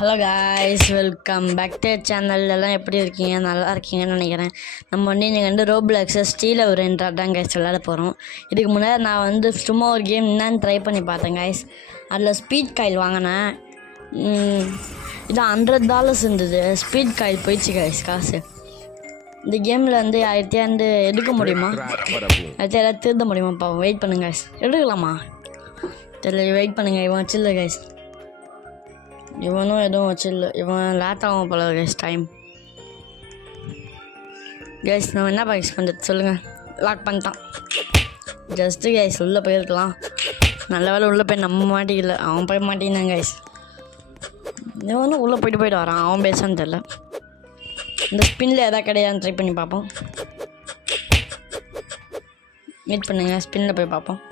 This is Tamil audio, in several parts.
Hello guys, welcome back to channel. எல்லாம் எப்படி இருக்கீங்க? நல்லா இருக்கீங்கன்னு நினைக்கிறேன். நம்ம நீங்கள் ரோப்ளாக்ஸை ஸ்டீல் ஒரு தான் கைஸ் விளையாட போகிறோம். இதுக்கு முன்னாடி நான் சும்மா ஒரு கேம் என்னன்னு ட்ரை பண்ணி பார்த்தேன் கைஸ். அதில் ஸ்பீட் காயில் வாங்கினேன். இது $100 இருந்தது. ஸ்பீட் காயில் போயிடுச்சு கைஸ் காசு. இந்த கேமில் யார்கிட்டயாந்து எடுக்க முடியுமா? யார்கிட்ட திருத்த முடியுமா? பாவம், வெயிட் பண்ணுங்க கைஸ். எடுக்கலாமா தெரியல, வெயிட் பண்ணுங்கள். இவன் வச்சில்ல கைஸ், இவனும் எதுவும் வச்சில்ல. இவன் லேட் ஆகும் போல கைஸ் டைம். கைஸ் நம்ம என்ன கைஸ் பண்ணுறது சொல்லுங்கள். லாக் பண்ணிட்டான் ஜஸ்ட்டு கைஸ். உள்ளே போயிருக்கலாம், நல்ல வேலை உள்ளே போய் நம்ம மாட்டிக்கல. அவன் போய் மாட்டினான் கைஸ். இவனும் உள்ளே போயிட்டு வரான். அவன் பேசான்னு தெரில. இந்த ஸ்பின்னில் எதாவது கிடையாதுன்னு ட்ரை பண்ணி பார்ப்போம். மீட் பண்ணுங்க, ஸ்பின்னில் போய் பார்ப்போம்.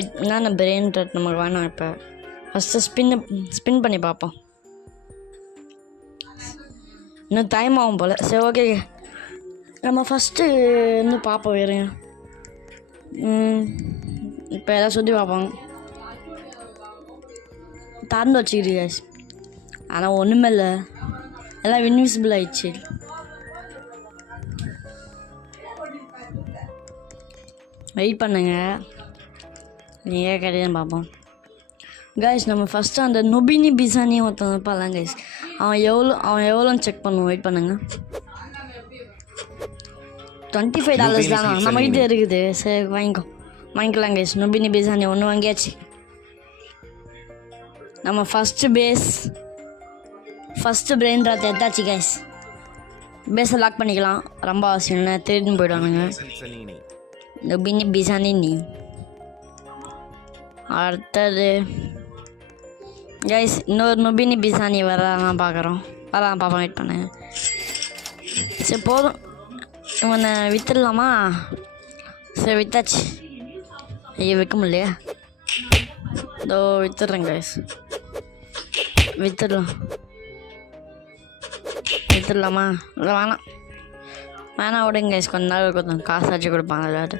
என்னென்ன பிரெயின் ட்ரெட் நமக்கு வேணாம். இப்போ ஃபஸ்ட்டு ஸ்பின் பண்ணி பார்ப்போம். இன்னும் டைம் ஆகும் போல். சரி, ஓகே, நம்ம ஃபஸ்ட்டு இன்னும் பார்ப்போம். வேறுங்க இப்போ எல்லாம் சுற்றி பார்ப்போம். திறந்து வச்சுக்கிறீங்க, ஆனால் ஒன்றுமே இல்லை, எல்லாம் இன்விசிபிள் ஆயிடுச்சு. வெயிட் பண்ணுங்க, நீங்கள் கிடையாது பார்ப்போம். கைஸ் நம்ம ஃபஸ்ட்டு அந்த நொபினி பிசானி ஒருத்தன் இருப்பான் கைஸ். அவன் எவ்வளோன்னு செக் பண்ணுவோம். வெயிட் பண்ணுங்க. $25 தானா நம்மகிட்ட இருக்குது. சரி, வாங்கிக்கலாம் கைஸ். நொபினி பிசானி ஒன்று வாங்கியாச்சு. நம்ம ஃபஸ்ட்டு பிரெயின் ட்ராத் எடுத்தாச்சு கைஸ். பேஸை லாக் பண்ணிக்கலாம். ரொம்ப அவசியம் இல்லை, திருடின்னு போயிடுவானுங்க. நொபினி பிசானி நீ. அடுத்தது கைஸ் இன்னொரு நொபினி பிசானி வரான் பார்ப்போம். வெயிட் பண்ணுங்க. சரி, போதும். இவனை விற்றுடலாமா? சரி, விற்றாச்சு. ஐயோ, விற்க முடியலையா? இதோ விற்றுட்றேன் கைஸ். விற்றுடலாமா? இல்லை, வேணாம் விடுங்க கைஸ். கொஞ்ச நாள் கொடுத்தோம், காசாச்சு கொடுப்பாங்க விளையாட்டு.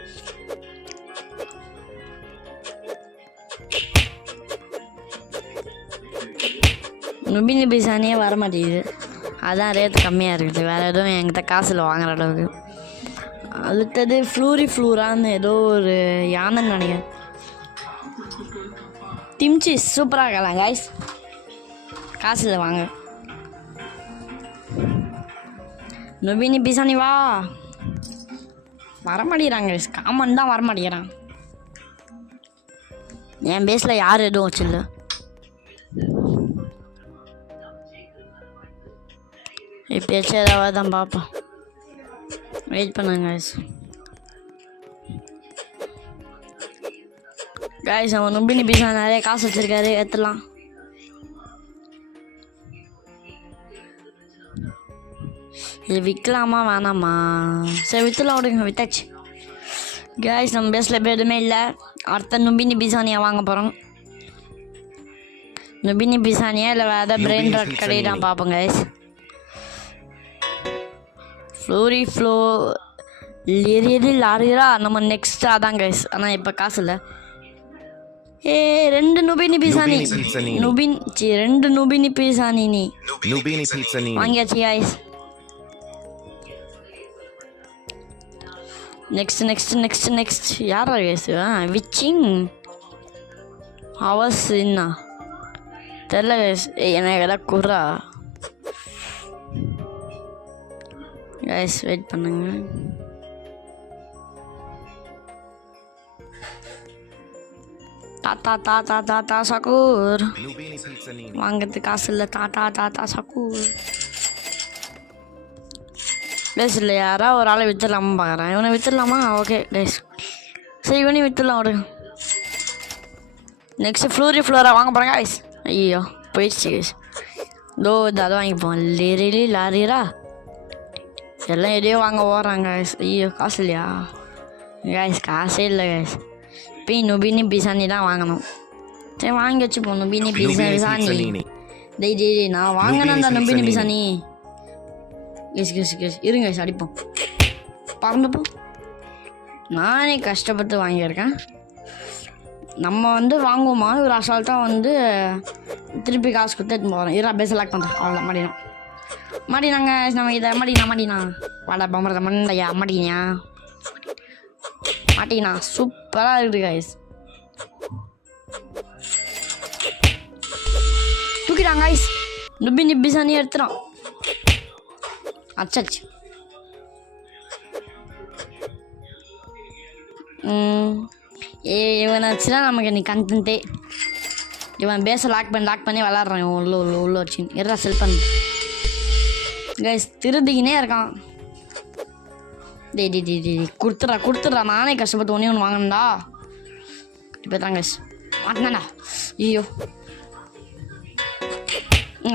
நொபினி பிசானியே வர மாட்டேங்குது. அதான் ரேட்டு கம்மியாக இருக்குது. வேறு எதுவும் என்கிட்ட காசில் வாங்குற அளவுக்கு. அடுத்தது ஃப்ளூரான்னு ஏதோ ஒரு யானைன்னு நினைக்கிறேன். திம்ச்சி சூப்பராக இருக்கலாம் கைஸ். காசில் வாங்க. நொபினி பிசானி வா. வரமாட்டேங்கிறாங்க கைஸ். காமன் தான் வரமாட்டேங்கிறான். என் பேஸில் யார் எதுவும் வச்சில்ல. இப்போயாச்சும் ஏதாவது தான் பார்ப்போம். வெயிட் பண்ணுங்க கைஸ். அவன் நொபினி பீஸா நிறைய காசு வச்சுருக்காரு, ஏற்றலாம். இது விற்கலாமா வேணாமா? சரி, விற்றுலாம் விடுங்க. விற்றாச்சு கைஸ். நம்ம பேஸில் இப்போ எதுவுமே இல்லை. அடுத்த நொபினி பிசானியா வாங்க போகிறோம். நொபினி பிசானியா இல்லை வேறு ஏதாவது பிரெயின் ட்ராட் கிடையாது பார்ப்போம் கைஸ். லாரிரா நம்ம நெக்ஸ்ட் அதான் கைஸ். ஆனால் இப்போ காசு இல்லை. 2 நொபினி பிசானி. 2 நொபினி பிசானி நீ வாங்கியாச்சு கைஸ். நெக்ஸ்ட் யாரா கைஸ்? விச்சிங் ஹவர்ஸ் என்ன தெரில கைஸ். எனக்கு எல்லாம் குறா கைஸ். வெயிட் பண்ணுங்க. தாத்தா சக்கூர் வாங்கிறதுக்கு காசு இல்லை. தாத்தா சக்கூர் கைஸ். இல்லை, யாராவது ஒரு ஆளை விற்றுலாமா பார்க்குறேன். இவனை விற்றுலாமா? Okay guys. சரி, இவனையும் விற்றுலாம் விடு. நெக்ஸ்ட்டு ஃப்ளோரா வாங்க போகிறேன் கைஸ். ஐயோ, போயிடுச்சு கைஸ். இதோ அதை வாங்கிப்போம். லாரிரா எல்லாம் எதையோ வாங்க ஓடுறாங்க கைஸ். ஐயோ, காசு இல்லையா கைஸ்? காசே இல்லை கைஸ். இப்போ நொபினி பிசானி தான் வாங்கணும். சரி, வாங்கி வச்சுப்போம். நொபினி பிசானி டெய் நான் வாங்கினேன் தான். நொபினி பிசானி கேஸ் இருங்க கைஸ். அடிப்போம். பறந்துப்போம். நானே கஷ்டப்பட்டு வாங்கியிருக்கேன். நம்ம வந்து வாங்குவோமா ஒரு அசால்ட்டாக வந்து திருப்பி காசு கொடுத்து எடுத்து போகிறோம். இருபா பேச லாக் பண்ணுறேன். அவ்வளோ மாடினாங்க நம்ம இதை மாடினா வாடா பம்பரத்தை மண்டையா மாட்டினா சூப்பராக இருக்குது கைஸ். தூக்கிட்டாங்க கைஸ். நிப்பி சனி எடுத்துறான். அச்சாச்சு. இவனை வச்சுதான் நமக்கு இன்னைக்கு கண்டென்ட்டே. இவன் பேச லாக் பண்ணி விளாட்றான். இவன் உள்ள வச்சு எதா செல் பண்ணு கைஸ். திருதிக்கினே இருக்கான். கொடுத்துட்றா நானே கஷ்டப்பட்டு ஒன்று வாங்கணும்டா. இப்போ தான் கைஸ் மாட்டினாடா. ஐயோ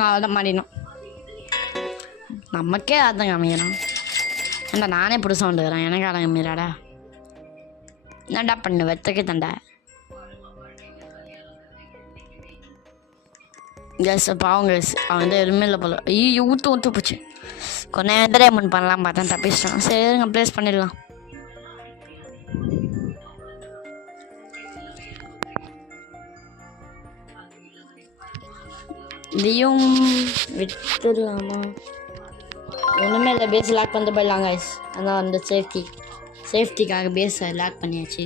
அதான் மாட்டினோம். நமக்கே அதான் காமிக்கிறான். ஏன்டா நானே புதுசாக வந்துக்கிறேன். எனக்கு அடம் காமிக்கிறாடா. என்னடா பண்ணு வெத்தக்கே தண்டா கேஸ். பாவம் கேஸ். அவன் வந்து எதுவுமே இல்லை போல. ஐயோ ஊற்று போச்சு. கொஞ்ச நேரத்தில் அமௌண்ட் பண்ணலாம் பார்த்தேன். தப்பிச்சிட்டான். சரிங்க ப்ளேஸ் பண்ணிடலாம். இதையும் விட்டுடலாமா? ஒன்றுமே இல்லை. பேஸ் லாக் பண்ணிட்டு போயிடலாம் கைஸ். அதான் அந்த சேஃப்டிக்காக பேஸை லாக் பண்ணியாச்சு.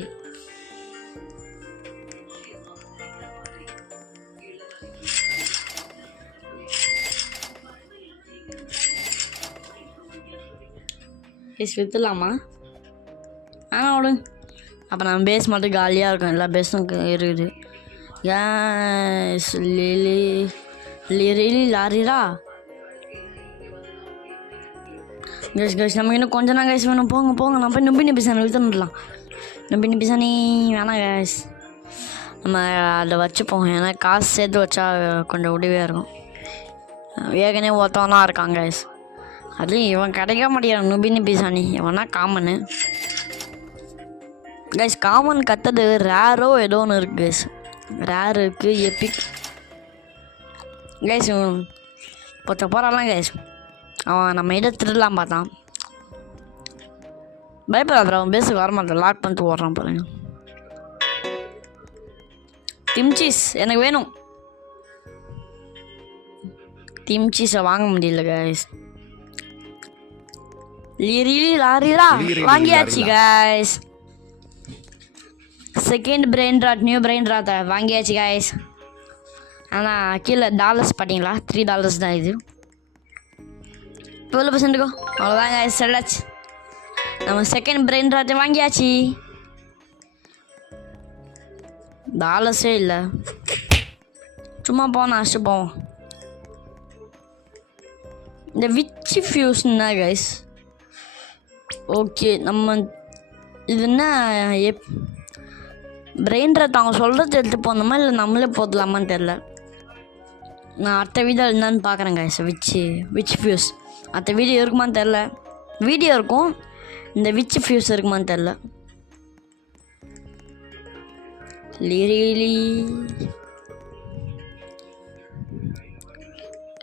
பேஸ் விற்றுலாமா? ஆனால் விடு. அப்போ நம்ம பேஸ் மட்டும் காலியாக இருக்கும். எல்லா பேஸும் இருக்குது. கேஸ் லாரிரா கேஸ். நம்ம இன்னும் கொஞ்சம் தான் கேஸ் வேணும். போங்க நம்ம போய் நம்பி சாணி விற்றுலாம். நம்பி சாணி வேணாம் கேஸ். நம்ம அதை வச்சுப்போம். ஏன்னா காசு சேர்த்து வச்சா கொஞ்சம் உதவியாக இருக்கும். ஏற்கனவே ஒருத்தவனா இருக்காங்க கேஸ். அதுவும் இவன் கிடைக்க மாட்டேங்கிறான். நுபி சாணி இவனா காமனு கைஸ். காமன் கத்தது ரேரோ ஏதோ ஒன்று இருக்குது கைஸ். ரேர் இருக்குது. Epic guys. பொத்த போகிறாலாம் கைஸ். அவன் நம்ம இதை திருடலாம் பார்த்தான். பயப்படாத. அவன் பேஸுக்கு வரமாட்டான். லாக் பண்ணிட்டு ஓடுறான் பாருங்க. திம்சீஸ் எனக்கு வேணும். திம்சீஸை வாங்க முடியல கைஸ். லாரிரா வாங்கியாச்சு கைஸ். செகண்ட் நியூ பிரெயின் ராட் வாங்கியாச்சு கைஸ். ஆனால் கீழே டாலர்ஸ் பார்த்தீங்களா? $3 தான் இது. 12%. அவ்வளோதான் கைஸ். செல்லாச்சு. நம்ம செகண்ட் பிரெயின் ராட் வாங்கியாச்சு. டாலர்ஸே இல்லை. சும்மா போவோம். அடிச்சு போவோம். இந்த விச் ஃபியூஸ்னா கைஸ். ஓகே நம்ம இது என்ன பிரெயின் ராட் அவங்க சொல்கிறது எடுத்து போகணுமா இல்லை நம்மளே போடலாமான்னு தெரில. நான் அடுத்த வீடியோ என்னன்னு பார்க்குறேன் கைஸ். விச் ஃபியூஸ் அடுத்த வீடியோ இருக்குமான்னு தெரில. வீடியோ இருக்கும். இந்த விச் ஃபியூஸ் இருக்குமான்னு தெரில.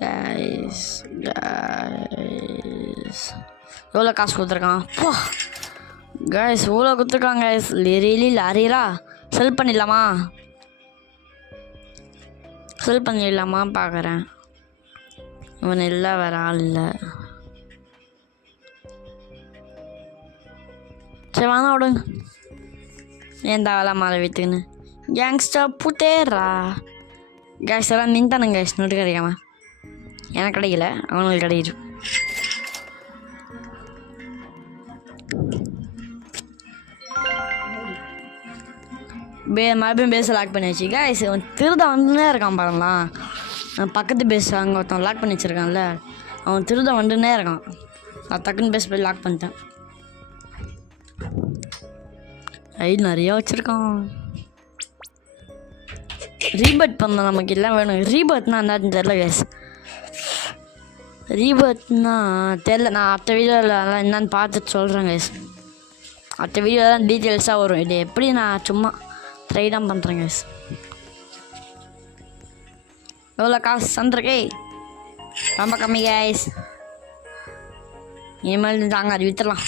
கைஸ் எவ்வளோ காசு கொடுத்துருக்கான் போ கைஸ். எவ்வளோ கொடுத்துருக்காங்க கைஸ். லாரிரா செல் பண்ணிடலாமா பார்க்குறேன். இவன் இல்லை வேற ஆள் இல்லை. சரி வாங்க விடுங்க. ஏன் தேவையில்ல மாலை வீட்டுக்குன்னு கேங்ஸ்டர் புட்டேரா கேஸ் எல்லாம் நின்ட்டானுங்க கைஸ். நோட்டு கிடைக்காம எனக்கு கிடைக்கல. அவனுக்கு கிடைக்குது. மறுபடியும் பேஸை லாக் பண்ணியாச்சு கைஸ். அவன் திருட வந்துன்னே இருக்கான் பாருங்களா. பக்கத்து பேஸ் அங்கே ஒருத்தன் லாக் பண்ணி வச்சுருக்கான்ல. அவன் திருட வந்துன்னே இருக்கான். நான் டக்குன்னு பேஸ் போய் லாக் பண்ணிட்டேன். நிறையா வச்சுருக்கான். ரீபர்ட் பண்ண நமக்கு எல்லாம் வேணும். ரீபர்ட்னா என்னன்னு தெரில கைஸ். ரீபர்ட்னா தெரில. நான் அடுத்த வீடியோவில் என்னன்னு பார்த்துட்டு சொல்கிறேன் கைஸ். அடுத்த வீடியோவில் தான் டீட்டெயில்ஸாக வரும். இது எப்படி நான் சும்மா ட்ரை தான் பண்ணுறேன் கைஸ். எவ்வளோ காசு சந்திருக்கே? ரொம்ப கம்மி கைஸ். இனிமேல் தாங்க அது விற்றுலாம்.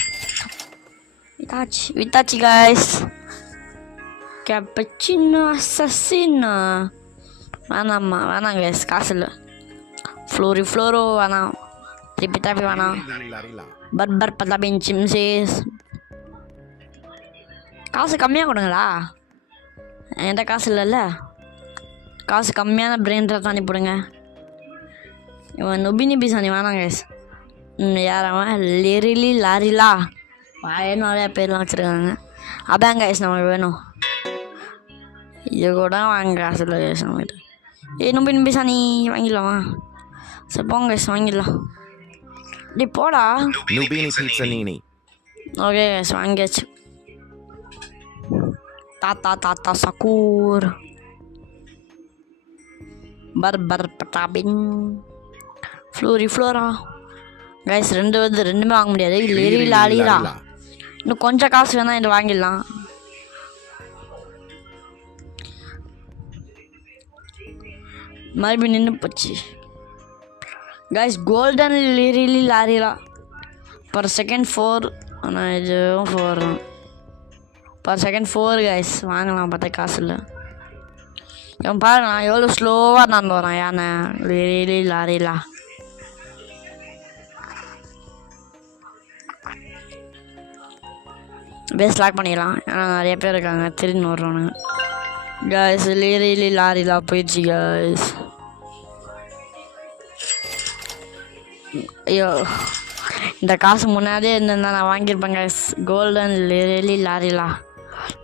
வித்தாச்சு கைஸ். கேப்பச்சினோ அசசினோ வேணாம்மா வேணாம் கைஸ், காசு இல்லை. ஃப்ளோரோ வேணாம், திப்பி வேணாம். பர்பர் பத்தாபின் சிம்சேஸ் காசு கம்மியாக கொடுங்களா, என்கிட்ட காசு இல்லைல்ல. காசு கம்மியான பிரெயின் ட்ராப் அனுப்பிவிடுங்க. இவன் நொபினி பிசானி வேணாம் கைஸ். யாரவன் லிரிலி லாரிலா வாயன்னு நிறையா பேர்லாம் வச்சுருக்காங்க. அதான் கைஸ் நமக்கு வேணும். இது கூட வாங்க காசு இல்லை கைஸ் நம்மகிட்ட. நொபினி பிசானி வாங்கிடலாமா? சரி போங்க கைஸ் வாங்கிடலாம். டே போடா. ஓகே கைஸ் வாங்கியாச்சு. தாத்தா சக்கூர் பர்பர் பட்டாபின் ஃப்ளோரா கைஸ் 2 வருது, 2மே வாங்க முடியாது. லிரி லாலிரா இன்னும் கொஞ்சம் காசு வேணா இது வாங்கிடலாம். மறுபடியும் நின்று போச்சு கைஸ். கோல்டன் லிரிலி லாரிலா பர் செகண்ட் 4. ஆனால் இதுவும் 4 பர் செகண்ட் 4 கைஸ். வாங்கலாம் பார்த்தா காசு இல்லை. இவன் பாருங்க எவ்வளோ ஸ்லோவாக நடந்து வரான் யானை. லிரிலி லாரிலா பேஸ் லாக் பண்ணிடலாம், ஏன்னா நிறைய பேர் இருக்காங்க திரும்பி வர்றவனுங்க. கைஸ் லிரிலி லாரிலா போயிடுச்சு கைஸ். ஐயோ இந்த காசு முன்னாடியே இருந்தால் நான் வாங்கியிருப்பேன் கைஸ். கோல்டன் லிரிலி லாரிலா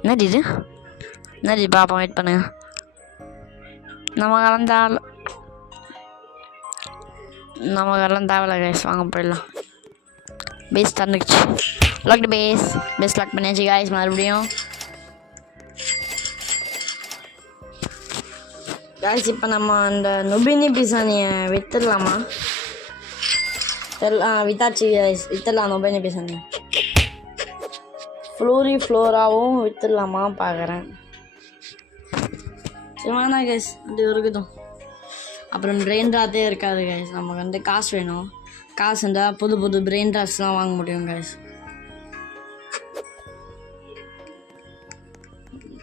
என்னது பார்ப்போம், வெயிட் பண்ணுங்க. நமக்கெல்லாம் தேவையில்ல கைஸ், வாங்க போயிடலாம். பேஸ் தந்துக்குச்சு, லாக்டு பேஸ் லாக் பண்ணியாச்சு கைஸ். மறுபடியும் கைஸ் இப்போ நம்ம அந்த நொபினி பிசானியை விற்றுடலாமா? வித்தாச்சு கைஸ், விற்றுடலாம். நொபினி பிசானியை ஃப்ளோராவும் விற்றுடலாமா பார்க்குறேன். சரி வேணா கைஸ், அப்படி இருக்குதும். அப்புறம் பிரெயின் ட்ராத்தே இருக்காது கைஸ். நமக்கு வந்து காசு வேணும். காசு இருந்தால் புது பிரெயின் ட்ராட்ஸ்லாம் வாங்க முடியும் கைஸ்.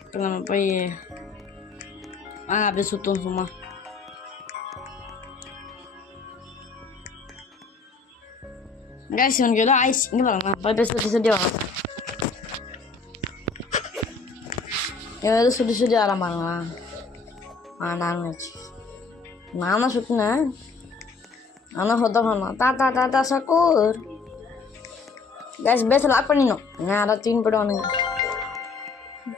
இப்போ நம்ம போய் அப்படியே சுற்றுவோம் சும்மா. கைஸ் இவனுக்கு ஏதோ ஆயிடுச்சு. இங்கே பாருங்க போய் சுற்றி வாங்க. இவன் எதுவும் சுற்றி வர பாருங்களா. நான் தான் சுற்றினேன். ஆனால் சொந்தம் தாத்தா சக்கூர் கைஸ். பேஸை லாக் பண்ணிடணும், யாராவது தூக்கி போயிடுவானுங்க.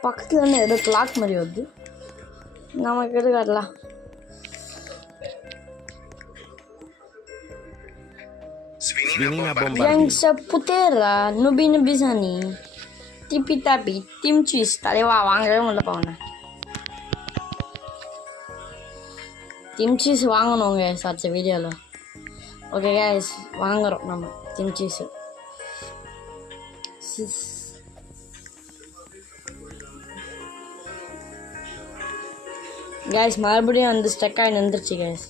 பக்கத்தில் வந்து ஏதோ கிளாக் மாதிரி வருது, நமக்கு எது காட்டலாம். Yang sa putera, nubi bisani. Tipi tapi, tim cheese. Tadi வாங்கவே முடியல பாவன. Tim cheese வாங்கணுங்க அடுத்த வீடியோவில். ஓகே கைஸ் வாங்குறோம் நம்ம tim cheese. கைஸ் மறுபடியும் வந்து ஸ்டக்காகி நின்றுச்சு கைஸ்.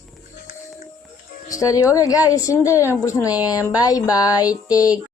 சரி ஓகே கைஸ், இந்த எனக்கு பிடிச்சிருந்தேன். Bye take